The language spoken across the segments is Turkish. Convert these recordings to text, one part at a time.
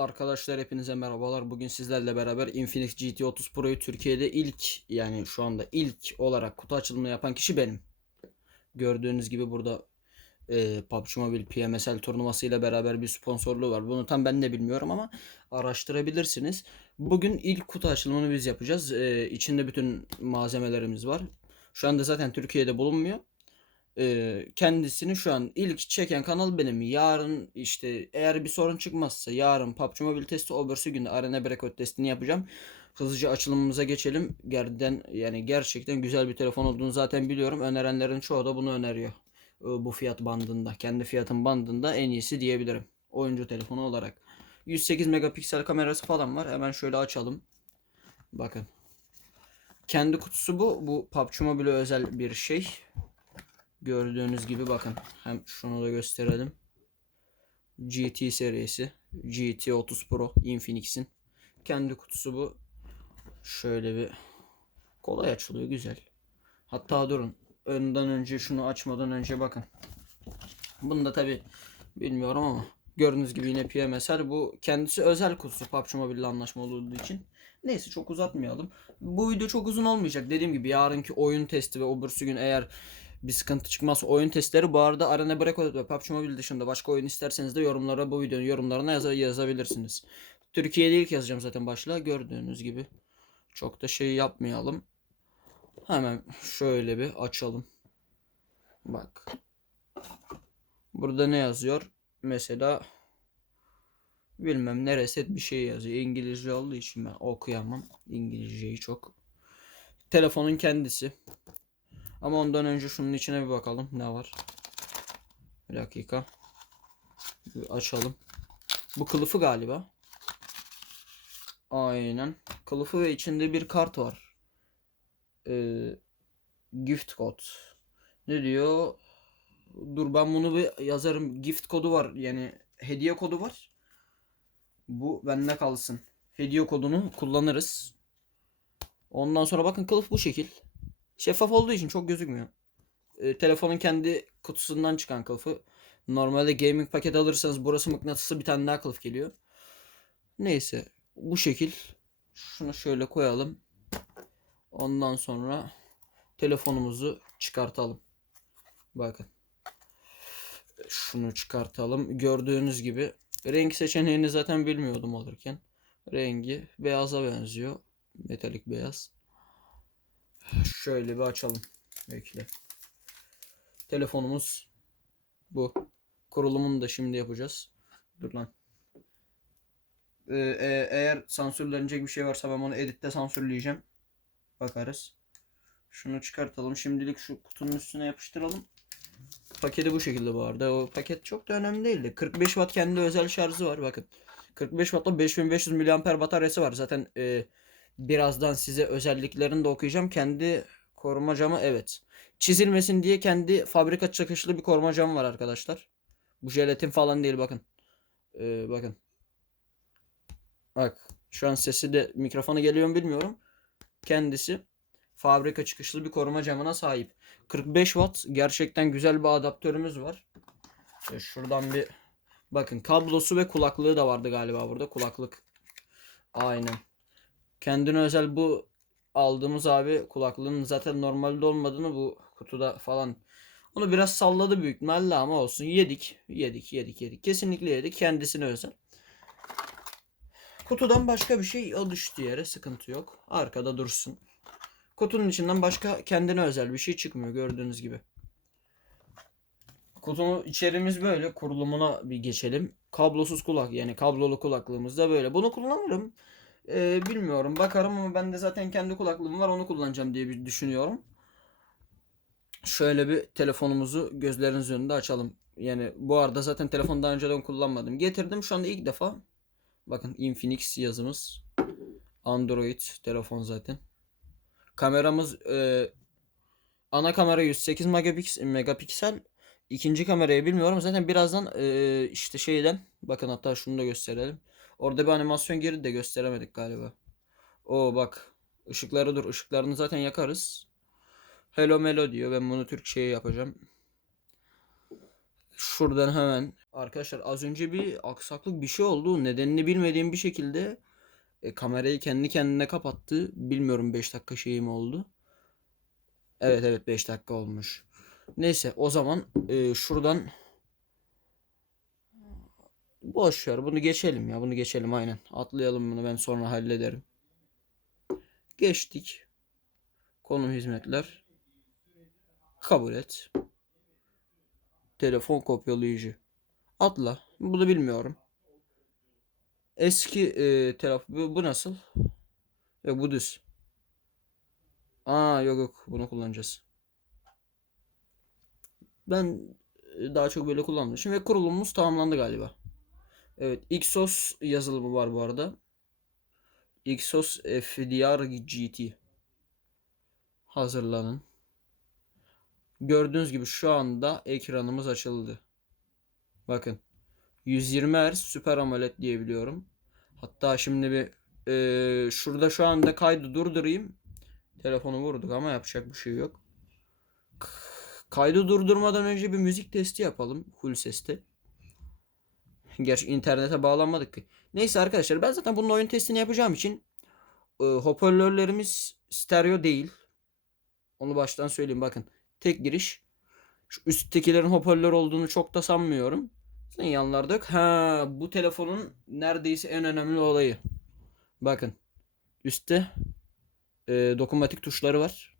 Arkadaşlar hepinize merhabalar. Bugün sizlerle beraber Infinix GT 30 Pro'yu Türkiye'de ilk yani şu anda ilk olarak kutu açılımını yapan kişi benim. Gördüğünüz gibi burada e, PUBG Mobile PMSL turnuvası ile beraber bir sponsorluğu var. Bunu tam ben de bilmiyorum ama araştırabilirsiniz. Bugün ilk kutu açılımını biz yapacağız. E, içinde bütün malzemelerimiz var. Şu anda zaten Türkiye'de bulunmuyor. Ee, kendisini şu an ilk çeken kanal benim. Yarın işte eğer bir sorun çıkmazsa yarın PUBG Mobile testi öbürsü günde Arena Breakout testini yapacağım. Hızlıca açılımımıza geçelim. Gerden yani gerçekten güzel bir telefon olduğunu zaten biliyorum. Önerenlerin çoğu da bunu öneriyor. Bu fiyat bandında, kendi fiyatın bandında en iyisi diyebilirim. Oyuncu telefonu olarak. 108 megapiksel kamerası falan var. Hemen şöyle açalım. Bakın. Kendi kutusu bu. Bu PUBG Mobile özel bir şey. Gördüğünüz gibi bakın. Hem şunu da gösterelim. GT serisi. GT 30 Pro Infinix'in. Kendi kutusu bu. Şöyle bir kolay açılıyor güzel. Hatta durun. Önden önce şunu açmadan önce bakın. Bunu da tabi bilmiyorum ama gördüğünüz gibi yine PMSL bu kendisi özel kutusu PUBG Mobile ile anlaşmalı olduğu için. Neyse çok uzatmayalım. Bu video çok uzun olmayacak. Dediğim gibi yarınki oyun testi ve öbürsü gün eğer bir sıkıntı çıkmaz. Oyun testleri bu arada Arena Breakout ve PUBG Mobile dışında başka oyun isterseniz de yorumlara bu videonun yorumlarına yaz yazabilirsiniz. Türkiye'de ilk yazacağım zaten başlığa gördüğünüz gibi. Çok da şey yapmayalım. Hemen şöyle bir açalım. Bak. Burada ne yazıyor? Mesela bilmem ne bir şey yazıyor. İngilizce olduğu için ben okuyamam. İngilizceyi çok. Telefonun kendisi. Ama ondan önce şunun içine bir bakalım ne var. Bir dakika. Bir açalım. Bu kılıfı galiba. Aynen. Kılıfı ve içinde bir kart var. Ee, gift kod. Ne diyor? Dur ben bunu bir yazarım. Gift kodu var. Yani hediye kodu var. Bu bende kalsın. Hediye kodunu kullanırız. Ondan sonra bakın kılıf bu şekil. Şeffaf olduğu için çok gözükmüyor. Ee, telefonun kendi kutusundan çıkan kılıfı. Normalde gaming paket alırsanız burası mıknatısı bir tane daha kılıf geliyor. Neyse bu şekil. Şunu şöyle koyalım. Ondan sonra telefonumuzu çıkartalım. Bakın. Şunu çıkartalım. Gördüğünüz gibi renk seçeneğini zaten bilmiyordum alırken. Rengi beyaza benziyor. Metalik beyaz. Şöyle bir açalım. Bekle. Telefonumuz bu. Kurulumunu da şimdi yapacağız. Dur lan. Ee, e- eğer sansürlenecek bir şey varsa ben onu editte sansürleyeceğim. Bakarız. Şunu çıkartalım. Şimdilik şu kutunun üstüne yapıştıralım. Paketi bu şekilde bu arada. O paket çok da önemli değildi. 45 watt kendi özel şarjı var. Bakın. 45 wattla 5500 mAh bataryası var. Zaten e, birazdan size özelliklerini de okuyacağım. Kendi koruma camı evet. Çizilmesin diye kendi fabrika çıkışlı bir koruma camı var arkadaşlar. Bu jelatin falan değil bakın. Ee, bakın. Bak şu an sesi de mikrofonu geliyor mu bilmiyorum. Kendisi fabrika çıkışlı bir koruma camına sahip. 45 watt gerçekten güzel bir adaptörümüz var. Şöyle şuradan bir bakın kablosu ve kulaklığı da vardı galiba burada kulaklık. Aynen. Kendine özel bu aldığımız abi kulaklığın zaten normalde olmadığını bu kutuda falan onu biraz salladı büyük ihtimalle ama olsun yedik yedik yedik yedik kesinlikle yedik kendisine özel. Kutudan başka bir şey o düştü yere sıkıntı yok arkada dursun. Kutunun içinden başka kendine özel bir şey çıkmıyor gördüğünüz gibi. Kutunun içerimiz böyle kurulumuna bir geçelim. Kablosuz kulak yani kablolu kulaklığımız da böyle. Bunu kullanırım. Ee, bilmiyorum bakarım ama ben de zaten kendi kulaklığım var onu kullanacağım diye bir düşünüyorum. Şöyle bir telefonumuzu gözleriniz önünde açalım. Yani bu arada zaten telefonu daha önceden kullanmadım. Getirdim şu anda ilk defa. Bakın Infinix yazımız. Android telefon zaten. Kameramız e, ana kamera 108 megapiksel, megapiksel. İkinci kamerayı bilmiyorum. Zaten birazdan e, işte şeyden bakın hatta şunu da gösterelim. Orada bir animasyon girdi de gösteremedik galiba. O bak. Işıkları dur. Işıklarını zaten yakarız. Hello Melo diyor. Ben bunu Türkçe'ye yapacağım. Şuradan hemen Arkadaşlar az önce bir aksaklık bir şey oldu. Nedenini bilmediğim bir şekilde e, kamerayı kendi kendine kapattı. Bilmiyorum 5 dakika şeyim oldu. Evet evet 5 dakika olmuş. Neyse o zaman e, şuradan boş ver bunu geçelim ya bunu geçelim aynen. Atlayalım bunu ben sonra hallederim. Geçtik. Konum hizmetler. Kabul et. Telefon kopyalayıcı. Atla. Bunu bilmiyorum. Eski e, telefon bu, bu nasıl? Yok bu düz. Aa yok yok bunu kullanacağız. Ben e, daha çok böyle kullanmışım ve kurulumumuz tamamlandı galiba. Evet Xos yazılımı var bu arada. Xos FDR GT. Hazırlanın. Gördüğünüz gibi şu anda ekranımız açıldı. Bakın. 120 Hz Super AMOLED diyebiliyorum. Hatta şimdi bir e, şurada şu anda kaydı durdurayım. Telefonu vurduk ama yapacak bir şey yok. Kaydı durdurmadan önce bir müzik testi yapalım. Full seste. Gerçi internete bağlanmadık ki. Neyse arkadaşlar ben zaten bunun oyun testini yapacağım için e, hoparlörlerimiz stereo değil. Onu baştan söyleyeyim bakın. Tek giriş. Şu üsttekilerin hoparlör olduğunu çok da sanmıyorum. Zaten yanlarda yok. Ha bu telefonun neredeyse en önemli olayı. Bakın. Üstte e, dokunmatik tuşları var.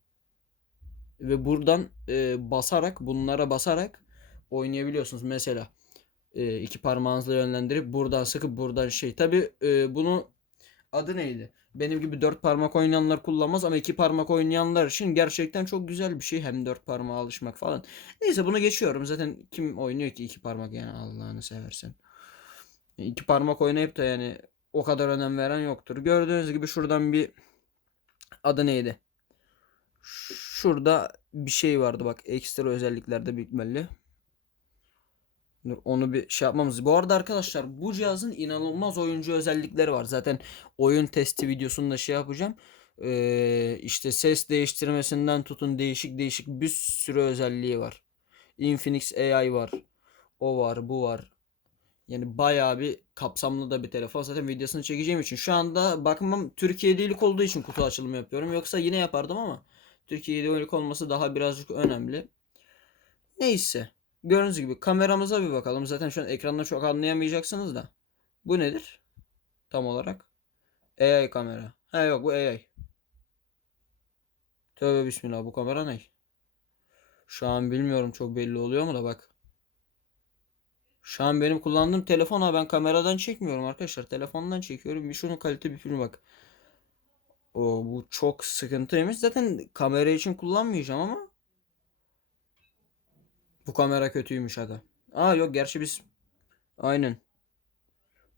Ve buradan e, basarak bunlara basarak oynayabiliyorsunuz. Mesela e, iki parmağınızla yönlendirip buradan sıkıp buradan şey. Tabi bunu adı neydi? Benim gibi dört parmak oynayanlar kullanmaz ama iki parmak oynayanlar için gerçekten çok güzel bir şey. Hem dört parmağa alışmak falan. Neyse bunu geçiyorum. Zaten kim oynuyor ki iki parmak yani Allah'ını seversen. İki parmak oynayıp da yani o kadar önem veren yoktur. Gördüğünüz gibi şuradan bir adı neydi? Şurada bir şey vardı bak ekstra özelliklerde büyük. Dur, onu bir şey yapmamız. Bu arada arkadaşlar bu cihazın inanılmaz oyuncu özellikleri var. Zaten oyun testi videosunda şey yapacağım. Ee, işte ses değiştirmesinden tutun değişik değişik bir sürü özelliği var. Infinix AI var. O var, bu var. Yani bayağı bir kapsamlı da bir telefon. Zaten videosunu çekeceğim için. Şu anda bakmam Türkiye'de ilk olduğu için kutu açılımı yapıyorum. Yoksa yine yapardım ama Türkiye'de ilk olması daha birazcık önemli. Neyse. Gördüğünüz gibi kameramıza bir bakalım. Zaten şu an ekranda çok anlayamayacaksınız da. Bu nedir? Tam olarak. AI kamera. Ha yok bu AI. Tövbe bismillah bu kamera ne? Şu an bilmiyorum çok belli oluyor mu da bak. Şu an benim kullandığım telefon ben kameradan çekmiyorum arkadaşlar. Telefondan çekiyorum. Bir şunun kalite bir film bak. O bu çok sıkıntıymış. Zaten kamera için kullanmayacağım ama bu kamera kötüymüş aga. Aa yok gerçi biz aynen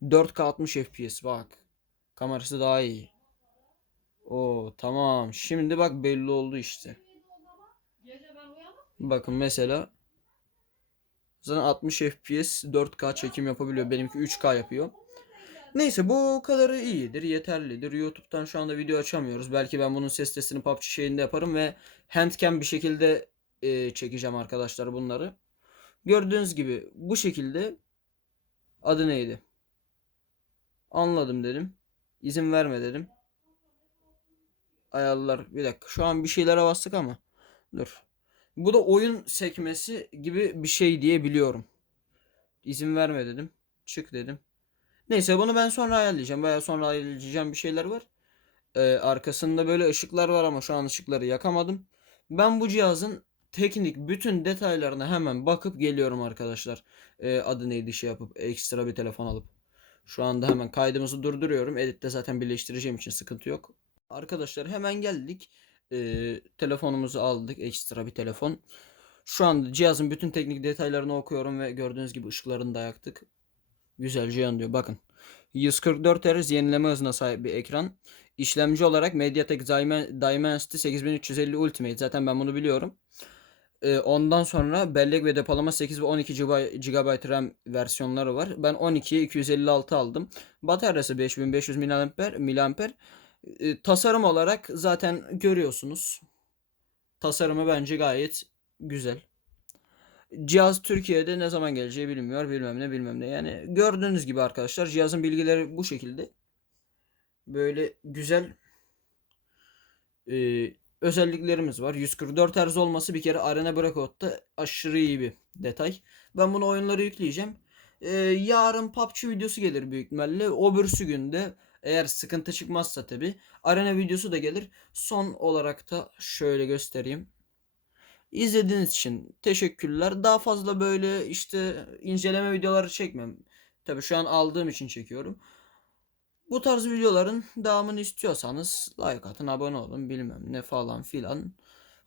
4K 60 FPS bak. Kamerası daha iyi. O tamam. Şimdi bak belli oldu işte. Bakın mesela zaten 60 FPS 4K çekim yapabiliyor. Benimki 3K yapıyor. Neyse bu kadarı iyidir, yeterlidir. YouTube'dan şu anda video açamıyoruz. Belki ben bunun ses testini PUBG şeyinde yaparım ve handcam bir şekilde e, çekeceğim arkadaşlar bunları. Gördüğünüz gibi bu şekilde adı neydi? Anladım dedim. İzin verme dedim. Ayarlar bir dakika. Şu an bir şeylere bastık ama. Dur. Bu da oyun sekmesi gibi bir şey diye biliyorum. İzin verme dedim. Çık dedim. Neyse bunu ben sonra ayarlayacağım. Bayağı sonra ayarlayacağım bir şeyler var. Ee, arkasında böyle ışıklar var ama şu an ışıkları yakamadım. Ben bu cihazın teknik bütün detaylarına hemen bakıp geliyorum arkadaşlar. Ee, adı neydi şey yapıp ekstra bir telefon alıp. Şu anda hemen kaydımızı durduruyorum. Editte zaten birleştireceğim için sıkıntı yok. Arkadaşlar hemen geldik. Ee, telefonumuzu aldık. Ekstra bir telefon. Şu anda cihazın bütün teknik detaylarını okuyorum ve gördüğünüz gibi ışıklarını da yaktık. Güzelce yanıyor. Bakın. 144 Hz yenileme hızına sahip bir ekran. İşlemci olarak MediaTek Dimensity 8350 Ultimate. Zaten ben bunu biliyorum. Ee, ondan sonra bellek ve depolama 8 ve 12 GB RAM versiyonları var. Ben 12'ye 256 aldım. Bataryası 5500 mAh. mAh. Tasarım olarak zaten görüyorsunuz. Tasarımı bence gayet güzel. Cihaz Türkiye'de ne zaman geleceği bilinmiyor. Bilmem ne bilmem ne. Yani gördüğünüz gibi arkadaşlar cihazın bilgileri bu şekilde. Böyle güzel e, özelliklerimiz var. 144 Hz olması bir kere Arena Breakout'ta aşırı iyi bir detay. Ben bunu oyunları yükleyeceğim. E, yarın PUBG videosu gelir büyük ihtimalle. Öbürsü günde eğer sıkıntı çıkmazsa tabi Arena videosu da gelir. Son olarak da şöyle göstereyim. İzlediğiniz için teşekkürler. Daha fazla böyle işte inceleme videoları çekmem. Tabi şu an aldığım için çekiyorum. Bu tarz videoların devamını istiyorsanız like atın, abone olun, bilmem ne falan filan.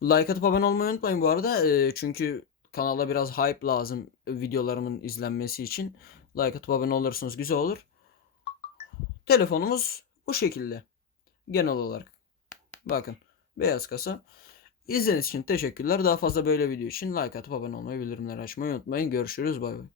Like atıp abone olmayı unutmayın bu arada. Ee, çünkü kanala biraz hype lazım videolarımın izlenmesi için. Like atıp abone olursanız güzel olur. Telefonumuz bu şekilde. Genel olarak. Bakın. Beyaz kasa. İzlediğiniz için teşekkürler. Daha fazla böyle video için like atıp abone olmayı, bildirimleri açmayı unutmayın. Görüşürüz. Bay bay.